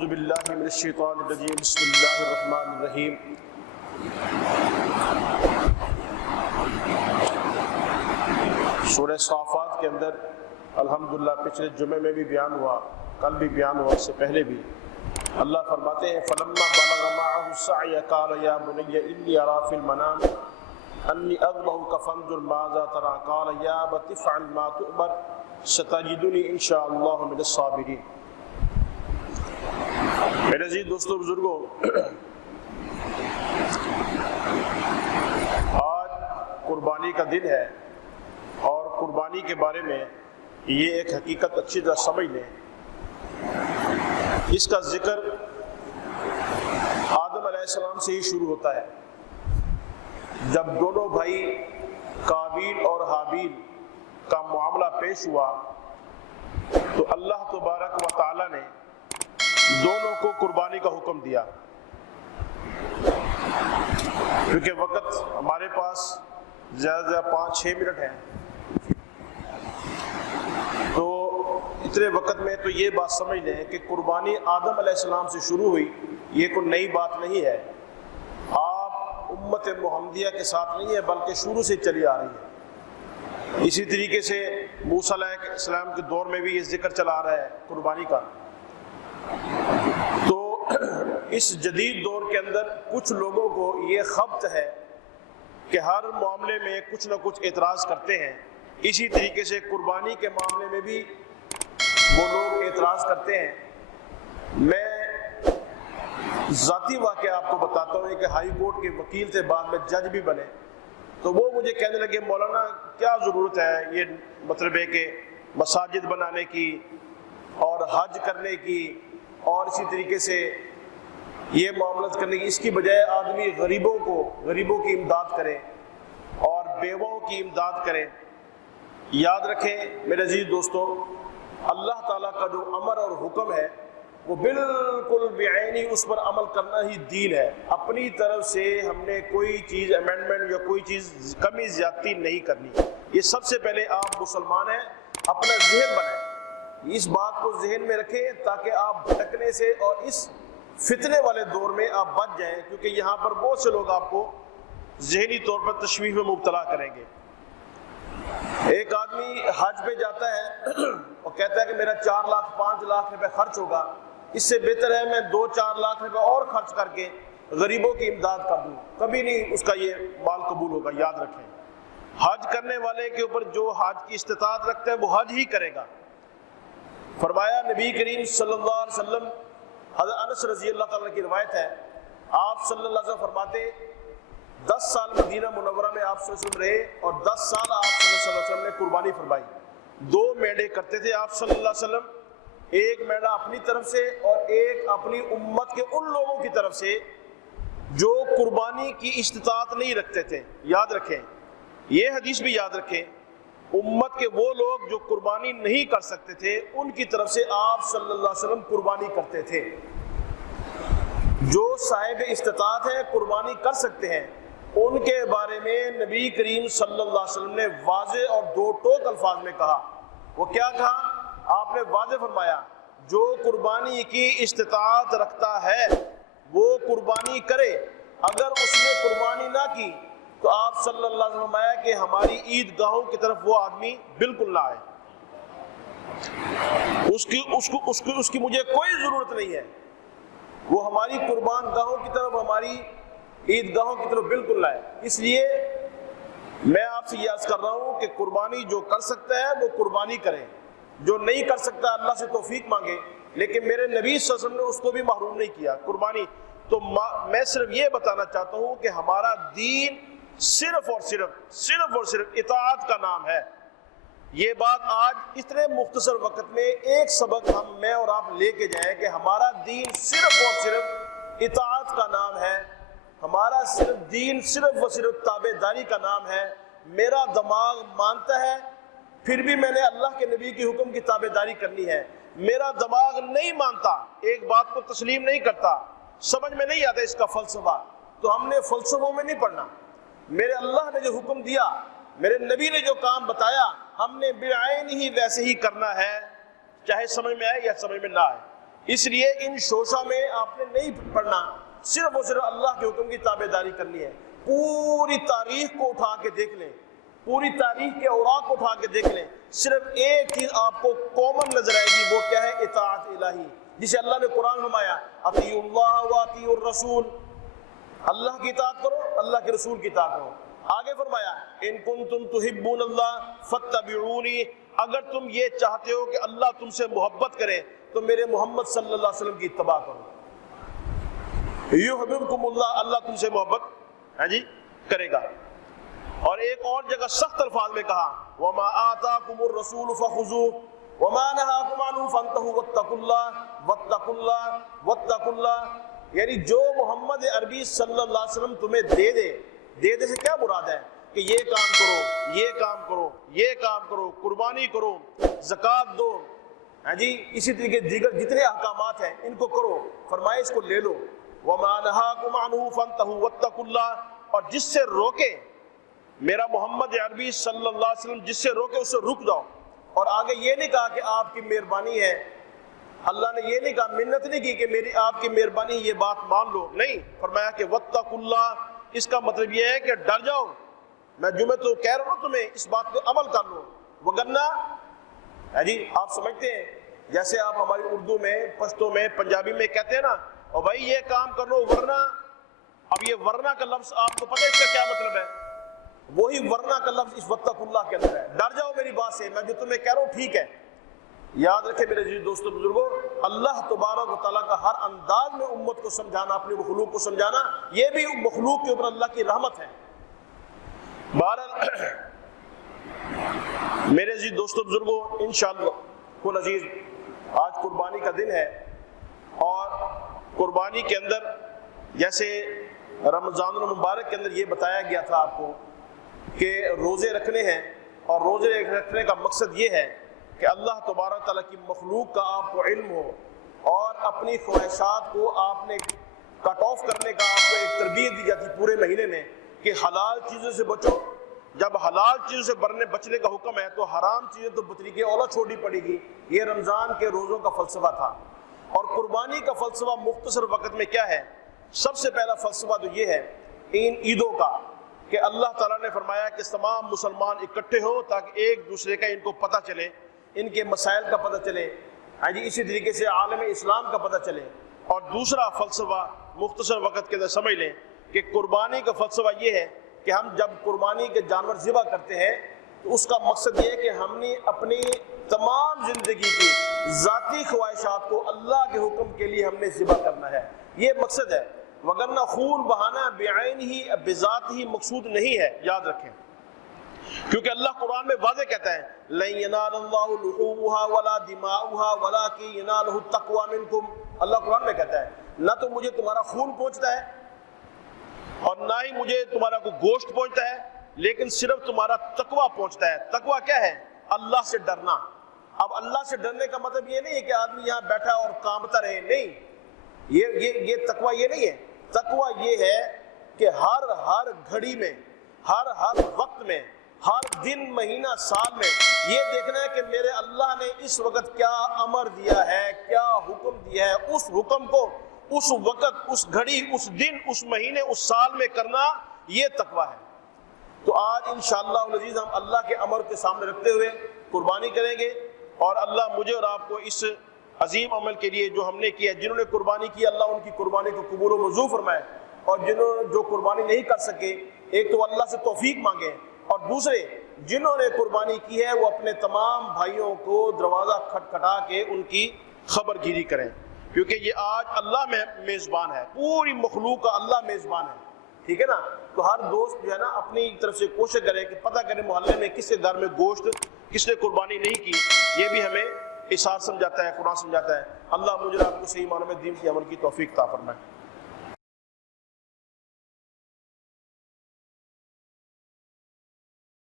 اعوذ باللہ من الشیطان الرجیم بسم اللہ الرحمن الرحیم سورہ صافات کے اندر الحمدللہ پچھلے جمعے میں بھی بیان ہوا، کل بھی بیان ہوا، اس سے پہلے بھی اللہ فرماتے ہیں فَلَمَّا بَلَغَ مَعَهُ السَّعْيَ قَالَ يَا بُنَيَّ إِنِّي أَرَىٰ فِي الْمَنَامِ أَنِّي أَذْبَحُكَ فَانظُرْ مَاذَا تَرَىٰ قَالَ يَا أَبَتِ افْعَلْ مَا تُؤْمَرُ سَتَجِدُنِي إِن شَاءَ اللَّهُ مِنَ الصَّابِرِينَ۔ میرے عزیز دوستوں بزرگوں، آج قربانی کا دن ہے اور قربانی کے بارے میں یہ ایک حقیقت اچھی طرح سمجھ لیں۔ اس کا ذکر آدم علیہ السلام سے ہی شروع ہوتا ہے، جب دونوں بھائی قابیل اور حابیل کا معاملہ پیش ہوا تو اللہ تبارک و تعالی نے دونوں کو قربانی کا حکم دیا۔ کیونکہ وقت ہمارے پاس زیادہ سے زیادہ 5-6 منٹ ہیں، تو اتنے وقت میں تو یہ بات سمجھ لیں کہ قربانی آدم علیہ السلام سے شروع ہوئی، یہ کوئی نئی بات نہیں ہے، آپ امت محمدیہ کے ساتھ نہیں ہے بلکہ شروع سے چلی آ رہی ہے۔ اسی طریقے سے موسیٰ علیہ السلام کے دور میں بھی یہ ذکر چلا آ رہا ہے قربانی کا۔ تو اس جدید دور کے اندر کچھ لوگوں کو یہ خبط ہے کہ ہر معاملے میں کچھ نہ کچھ اعتراض کرتے ہیں، اسی طریقے سے قربانی کے معاملے میں بھی وہ لوگ اعتراض کرتے ہیں۔ میں ذاتی واقعہ آپ کو بتاتا ہوں کہ ہائی کورٹ کے وکیل تھے، بعد میں جج بھی بنے، تو وہ مجھے کہنے لگے مولانا کیا ضرورت ہے یہ مطلب ہے کہ مساجد بنانے کی اور حج کرنے کی اور اسی طریقے سے یہ معاملات کرنے کی، اس کی بجائے آدمی غریبوں کی امداد کرے اور بیواؤں کی امداد کرے۔ یاد رکھیں میرے عزیز دوستو، اللہ تعالیٰ کا جو امر اور حکم ہے وہ بالکل بعینی اس پر عمل کرنا ہی دین ہے۔ اپنی طرف سے ہم نے کوئی چیز امینڈمنٹ یا کوئی چیز کمی زیادتی نہیں کرنی۔ یہ سب سے پہلے آپ مسلمان ہیں، اپنا ذہن بنائیں، اس بات کو ذہن میں رکھیں تاکہ آپ بھٹکنے سے اور اس فتنے والے دور میں آپ بچ جائیں، کیونکہ یہاں پر بہت سے لوگ آپ کو ذہنی طور پر تشویش میں مبتلا کریں گے۔ ایک آدمی حج پہ جاتا ہے اور کہتا ہے کہ میرا 4 لاکھ 5 لاکھ روپے خرچ ہوگا، اس سے بہتر ہے میں 2-4 لاکھ روپے اور خرچ کر کے غریبوں کی امداد کر دوں۔ کبھی نہیں اس کا یہ مال قبول ہوگا، یاد رکھیں۔ حج کرنے والے کے اوپر جو حج کی استطاعت رکھتا ہے وہ حج ہی کرے گا۔ فرمایا نبی کریم صلی اللہ علیہ وسلم، حضرت انس رضی اللہ تعالیٰ کی روایت ہے، آپ صلی اللہ علیہ وسلم فرماتے 10 سال مدینہ منورہ میں آپ صلی اللہ علیہ وسلم رہے اور 10 سال آپ صلی اللہ علیہ وسلم نے قربانی فرمائی۔ 2 مینڈے کرتے تھے آپ صلی اللہ علیہ وسلم، ایک مینڈا اپنی طرف سے اور ایک اپنی امت کے ان لوگوں کی طرف سے جو قربانی کی استطاعت نہیں رکھتے تھے۔ یاد رکھیں، یہ حدیث بھی یاد رکھیں، امت کے وہ لوگ جو قربانی نہیں کر سکتے تھے ان کی طرف سے آپ صلی اللہ علیہ وسلم قربانی کرتے تھے۔ جو صاحب استطاعت ہے قربانی کر سکتے ہیں ان کے بارے میں نبی کریم صلی اللہ علیہ وسلم نے واضح اور 2 ٹوک الفاظ میں کہا۔ وہ کیا کہا؟ آپ نے واضح فرمایا جو قربانی کی استطاعت رکھتا ہے وہ قربانی کرے، اگر اس نے قربانی نہ کی تو آپ صلی اللہ علیہ وسلم فرمایا کہ ہماری عید گاہوں کی طرف وہ آدمی بالکل نہ آئے، اس کی مجھے کوئی ضرورت نہیں ہے، وہ ہماری قربان گاہوں کی طرف، ہماری عید گاہوں کی طرف بالکل نہ آئے۔ اس لیے میں آپ سے یہ عرض کر رہا ہوں کہ قربانی جو کر سکتا ہے وہ قربانی کرے، جو نہیں کر سکتا اللہ سے توفیق مانگے، لیکن میرے نبی صلی اللہ علیہ وسلم نے اس کو بھی محروم نہیں کیا قربانی۔ تو میں صرف یہ بتانا چاہتا ہوں کہ ہمارا دین صرف اور صرف اطاعت کا نام ہے۔ یہ بات آج اتنے مختصر وقت میں ایک سبق میں اور آپ لے کے جائیں کہ ہمارا دین صرف اور صرف اطاعت کا نام ہے، ہمارا دین صرف اور صرف تابع داری کا نام ہے۔ میرا دماغ مانتا ہے پھر بھی میں نے اللہ کے نبی کی حکم کی تابع داری کرنی ہے، میرا دماغ نہیں مانتا، ایک بات کو تسلیم نہیں کرتا، سمجھ میں نہیں آتا اس کا فلسفہ، تو ہم نے فلسفوں میں نہیں پڑھنا۔ میرے اللہ نے جو حکم دیا، میرے نبی نے جو کام بتایا، ہم نے بعین ہی ویسے ہی کرنا ہے، چاہے سمجھ میں آئے یا سمجھ میں نہ آئے۔ اس لیے ان شوشہ میں آپ نے نہیں پڑھنا، صرف اور صرف اللہ کے حکم کی تابعداری کرنی ہے۔ پوری تاریخ کو اٹھا کے دیکھ لیں، پوری تاریخ کے اوراق کو اٹھا کے دیکھ لیں، صرف ایک چیز آپ کو کامن نظر آئے گی، وہ کیا ہے؟ اطاعت الہی، جسے اللہ نے قرآن فرمایا اطیعوا اللہ واطیعوا الرسول، اللہ کی اطاعت کرو، اللہ کے رسول کی اطاعت کرو۔ آگے فرمایا ان کنتم تحبون اللہ فاتبعونی، اگر تم یہ چاہتے ہو کہ اللہ تم سے محبت کرے تو میرے محمد صلی اللہ علیہ وسلم کی اتباع کرو، یحببکم اللہ، اللہ تم سے محبت کرے گا۔ اور ایک اور جگہ سخت الفاظ میں کہا وما آتاکم الرسول فخذوہ وما نہاکم عنہ فانتہوا واتقوا اللہ واتقوا اللہ واتقوا اللہ، یعنی جو محمد عربی صلی اللہ علیہ وسلم تمہیں دے دے سے کیا مراد ہے کہ یہ کام کرو، یہ کام کرو، یہ کام کرو، قربانی کرو، زکوٰۃ دو، اسی طریقے دیگر جتنے احکامات ہیں ان کو کرو، فرمائے اس کو لے لو۔ وما نہاکم عنہ فانتہوا واتقوا اللہ، اور جس سے روکے میرا محمد عربی صلی اللہ علیہ وسلم، جس سے روکے اس سے رک جاؤ۔ اور آگے یہ نہیں کہا کہ آپ کی مہربانی ہے، اللہ نے یہ نہیں کہا، منت نہیں کی کہ میری آپ کی مہربانی یہ بات مان لو، نہیں، فرمایا کہ واتقوا اللہ، اس کا مطلب یہ ہے کہ ڈر جاؤ، میں جو میں تو کہہ رہا ہوں تمہیں اس بات پہ عمل کر لو، وگرنہ آپ سمجھتے ہیں جیسے آپ ہماری اردو میں، پشتو میں، پنجابی میں کہتے ہیں نا، اور بھائی یہ کام کر لو ورنہ، اب یہ ورنہ کا لفظ آپ کو پتہ ہے اس کا کیا مطلب ہے؟ وہی ورنہ کا لفظ اس واتقوا اللہ کے اندر ہے، ڈر جاؤ میری بات سے، میں جو تمہیں کہہ رہا ہوں ٹھیک ہے۔ یاد رکھیں میرے عزیز دوستو بزرگوں، اللہ تبارک و تعالیٰ کا ہر انداز میں امت کو سمجھانا، اپنی مخلوق کو سمجھانا، یہ بھی مخلوق کے اوپر اللہ کی رحمت ہے۔ بہرحال میرے عزیز دوستو بزرگوں، انشاءاللہ کل عزیز آج قربانی کا دن ہے، اور قربانی کے اندر جیسے رمضان المبارک کے اندر یہ بتایا گیا تھا آپ کو کہ روزے رکھنے ہیں، اور روزے رکھنے کا مقصد یہ ہے کہ اللہ تبارک تعالیٰ کی مخلوق کا آپ کو علم ہو، اور اپنی خواہشات کو آپ نے کٹ آف کرنے کا آپ کو ایک تربیت دی جاتی پورے مہینے میں کہ حلال چیزوں سے بچو۔ جب حلال چیزوں سے بچنے کا حکم ہے تو حرام چیزیں تو بطریقے اولا چھوڑنی پڑے گی۔ یہ رمضان کے روزوں کا فلسفہ تھا۔ اور قربانی کا فلسفہ مختصر وقت میں کیا ہے؟ سب سے پہلا فلسفہ تو یہ ہے ان عیدوں کا کہ اللہ تعالیٰ نے فرمایا کہ تمام مسلمان اکٹھے ہوں تاکہ ایک دوسرے کا ان کو پتہ چلے، ان کے مسائل کا پتہ چلے، اسی طریقے سے عالم اسلام کا پتہ چلے۔ اور دوسرا فلسفہ مختصر وقت کے اندر سمجھ لیں کہ قربانی کا فلسفہ یہ ہے کہ ہم جب قربانی کے جانور ذبح کرتے ہیں تو اس کا مقصد یہ ہے کہ ہم نے اپنی تمام زندگی کی ذاتی خواہشات کو اللہ کے حکم کے لیے ہم نے ذبح کرنا ہے، یہ مقصد ہے، وگرنہ خون بہانا بعین ہی بذات ہی مقصود نہیں ہے، یاد رکھیں، کیونکہ اللہ قرآن میں واضح کہتا ہے لَن يَنَالَ اللَّهُ لُحُومُهَا وَلَا دِمَاؤُهَا وَلَٰكِن يَنَالُهُ التَّقْوَىٰ مِنكُمْ، اللہ قرآن میں کہتا ہے نہ تو مجھے تمہارا خون پہنچتا ہے اور نہ ہی مجھے تمہارا کوئی گوشت پہنچتا ہے، لیکن صرف تمہارا تقویٰ پہنچتا ہے۔ تقویٰ کیا ہے؟ اللہ سے ڈرنا۔ اب اللہ سے ڈرنے کا مطلب یہ نہیں ہے کہ آدمی یہاں بیٹھا اور کانپتا رہے، نہیں، یہ تقویٰ یہ نہیں ہے۔ تقویٰ یہ ہے کہ ہر گھڑی میں، ہر وقت میں، ہر دن، مہینہ، سال میں یہ دیکھنا ہے کہ میرے اللہ نے اس وقت کیا امر دیا ہے، کیا حکم دیا ہے، اس حکم کو اس وقت، اس گھڑی، اس دن، اس مہینے، اس سال میں کرنا، یہ تقویٰ ہے۔ تو آج انشاءاللہ العزیز ہم اللہ کے امر کے سامنے رکھتے ہوئے قربانی کریں گے، اور اللہ مجھے اور آپ کو اس عظیم عمل کے لیے جو ہم نے کیا، جنہوں نے قربانی کی اللہ ان کی قربانی کو قبول و منظور فرمائے، اور جو قربانی نہیں کر سکے ایک تو اللہ سے توفیق مانگیں، اور دوسرے جنہوں نے قربانی کی ہے وہ اپنے تمام بھائیوں کو دروازہ کھٹکھٹا کے ان کی خبر گیری کریں، کیونکہ یہ آج اللہ میں میزبان ہے، پوری مخلوق کا اللہ میزبان ہے، ٹھیک ہے نا؟ تو ہر دوست جو ہے نا اپنی طرف سے کوشش کرے کہ پتہ کرے محلے میں کس کے گھر میں گوشت، کس نے قربانی نہیں کی، یہ بھی ہمیں احساس سمجھاتا ہے، قرآن سمجھاتا ہے۔ اللہ مجھے آپ کو صحیح معنوں میں دین کی عمل کی توفیق عطا فرمائے۔